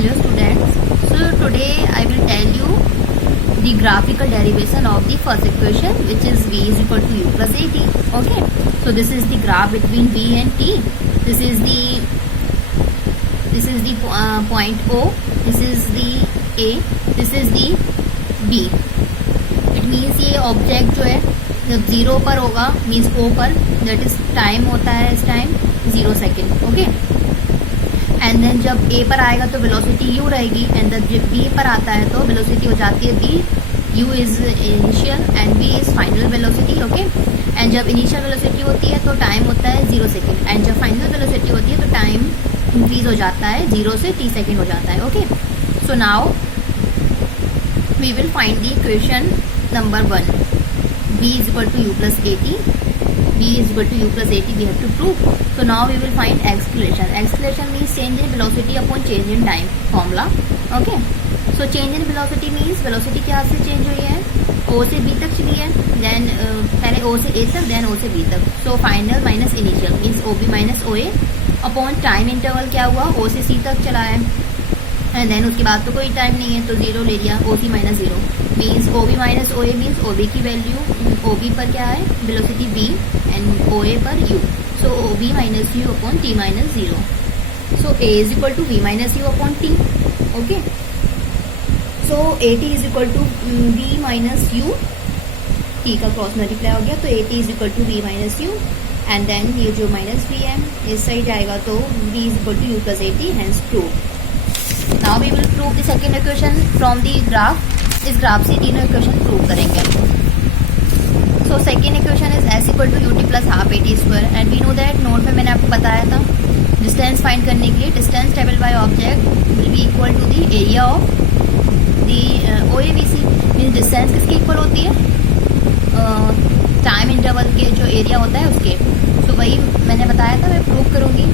Hello students. So today I will tell you the graphical derivation of the first equation, which is v is equal to u plus at. Okay. So this is the graph between v and t. This is the point O. This is the A. This is the B. It means ये object जो है जब 0 पर होगा means O पर, that is time होता है इस time 0 second. Okay. And then जब A पर आएगा तो वेलोसिटी u रहेगी, एंड जब B पर आता है तो वेलोसिटी हो जाती है v. u is initial and v is final velocity. Okay. And जब इनिशियल वेलोसिटी होती है तो टाइम होता है 0 सेकेंड, एंड जब फाइनल वेलोसिटी होती है तो टाइम इंक्रीज हो जाता है 0 से t सेकेंड हो जाता है. Okay. So now we will find the equation number 1. v is equal to u plus at. v is equal to u plus at we have to prove. So now we will find acceleration. Acceleration means change in velocity upon change in time formula. Okay. So change in velocity means velocity क्या से change हुई है, o से b तक चली है, then पहले o से a तक, then o से b तक. So final minus initial means ob minus oa upon time interval क्या हुआ, o से c तक चला है, एंड देन उसके बाद तो कोई टाइम नहीं है तो 0 ले लिया. O C minus 0 means O B minus O A means O B की वैल्यू ओ बी पर क्या है velocity v and O A पर u. So O B minus U upon T minus 0. So A is equal to v minus U upon T. Okay. So A T is equal to v minus U, T का cross multiply हो गया तो A T is equal to v minus U, and then ये जो minus v है इस side आएगा तो v is equal to u plus A T. Hence prove. Now we will prove the second equation from the graph. इस graph से तीनों equation prove करेंगे. So second equation is s equal to ut plus half at square, and we know that note में मैंने आपको बताया था distance find करने के लिए distance travel by object will be equal to the area of the OABC. Means distance किसकी equal होती है, टाइम इंटरवल के जो एरिया होता है उसके. तो वही मैंने बताया था, मैं प्रूव करूंगी.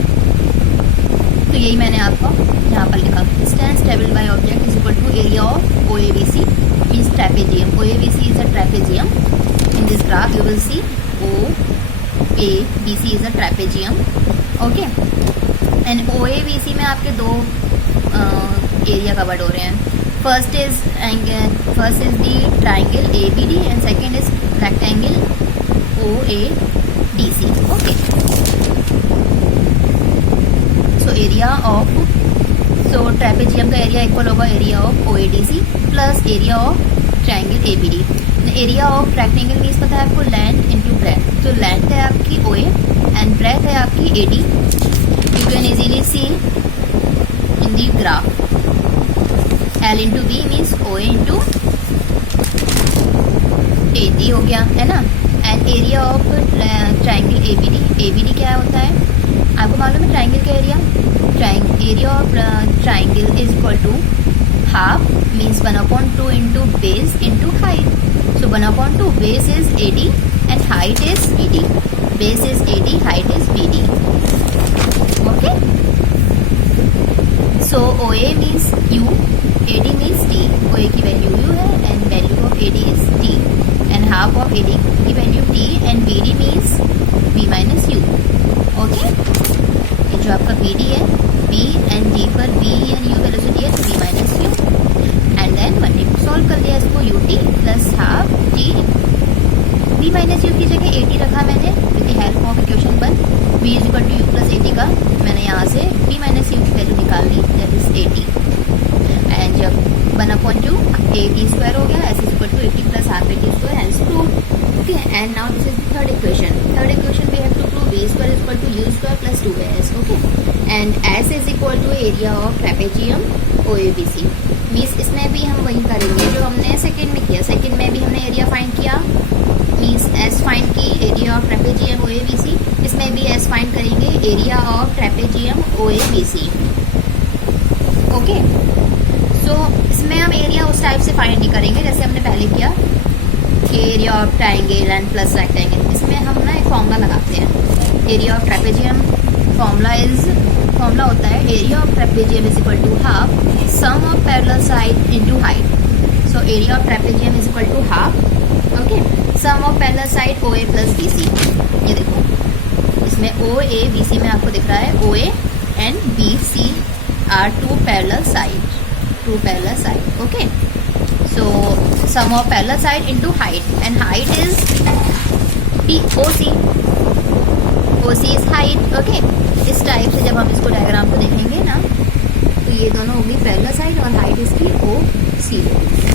तो यही मैंने आपको यहाँ पर लिखा, distance travel by object is equal to area of OABC means trapezium. OABC is a trapezium. In this graph you will see OABC is a trapezium. Okay. And OABC में आपके दो एरिया कवर्ड हो रहे हैं. First is the triangle ABD and second is rectangle OADC. Okay. Area of trapezium का area equal होगा area of OADC plus area of triangle ABD. Area of rectangle means पता है आपको लेंथ इनटू ब्रेथ. तो length है आपकी OA and breadth है आपकी AD. You can easily see in the graph. L into B means OA into AD हो गया है ना. And area of triangle ABD क्या होता है आपको मालूम है, ट्राइंगल का एरिया. Area of triangle is equal to half means 1/2 into base into height. So 1/2 base is AD and height is BD. Base is AD, height is BD. Okay. So OA means U, AD means T. OA की value U है and value of AD is T, and half of AD की value T, and BD means B minus U. Okay. ये जो आपका BD है, B and D पर B and U velocity है तो B minus U, and then multiply solve कर दिया इसको. UT plus half T. B minus U की जगह AT रखा मैंने with the help of equation 1. V is equal to U plus AT का मैंने यहाँ से B माइनस U की वैल्यू निकाल ली, दैट इज AT. एंड जब 1/2 AT स्क्वायर हो गया, S is equal to AT plus half AT square, hence prove. Okay, and now this is the third equation. Third equation we have to prove v square is equal to u square plus 2as. Okay, and s is equal to area of trapezium OABC. Means इसमें भी हम वही करेंगे जो हमने second में किया. Second में भी हमने एरिया फाइंड किया, मीन्स s फाइंड की एरिया ऑफ ट्रेपेजियम OABC. इसमें भी s फाइंड करेंगे area of trapezium OABC. Okay. So इसमें हम एरिया उस टाइप से फाइंड नहीं करेंगे जैसे हमने पहले किया कि area of triangle and plus rectangle. इसमें हम ना एक फॉर्मूला लगाते हैं. एरिया ऑफ ट्रेपेजियम फॉर्मूला होता है area of trapezium is equal to half sum of parallel side into height. So area of trapezium is equal to half. Okay. Sum of parallel side OA plus BC. ये देखो इसमें OA BC में आपको दिख रहा है OA and BC are two parallel side. Okay, so sum of parallel side into height, and height is OC is height. Okay, इस type से जब हम इसको डायग्राम को देखेंगे ना, तो ये दोनों होगी पैरेलल साइड और हाइट इसकी OC,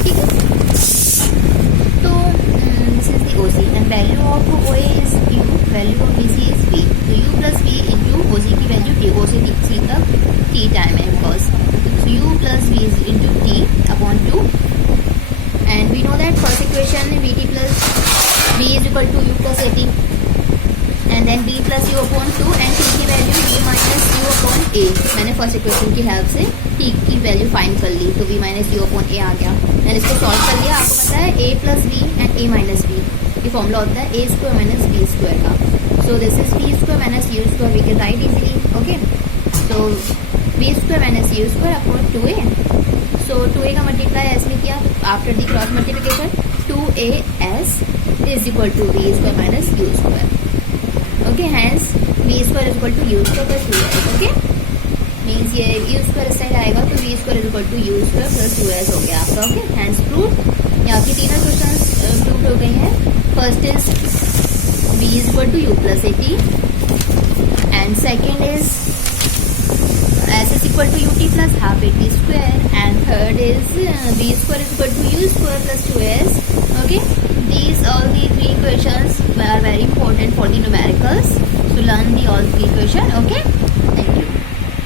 ठीक है। तो this is the OC and value of OA is U, value of BC is V, तो U plus V into OC की वैल्यू T, OC C तक T टाइम है because, so U plus V is into T upon 2, and we know that first equation VT plus V is equal to U plus AT, and then B plus U upon 2 and T की value V minus U upon A। मैंने first equation की help से T की value find कर ली, तो V minus U upon A आ गया, and इसको solve कर लिया। आपको पता है A plus B and A minus B, ये फॉर्मूला होता है A square minus B square का। So this is B square minus U square, we can write easily. Okay, so B square minus U square upon 2A, so 2A का multiply S में किया after the cross multiplication, 2AS is equal to V square minus U square. Okay, hence V square is equal to U square plus 2S। Okay, means ये U square इस side आएगा तो V square is equal to U square plus 2S हो गया आपका। Okay, hence prove. यहाँ की तीनों क्वेश्चन प्रूव हो गई हैं। First is V is equal to U plus AT, and second is S is equal to UT plus half AT square, and third is B square is equal to U square plus 2S. Okay, these all the three equations are very important for the numericals, so learn the all three equation. Okay, thank you.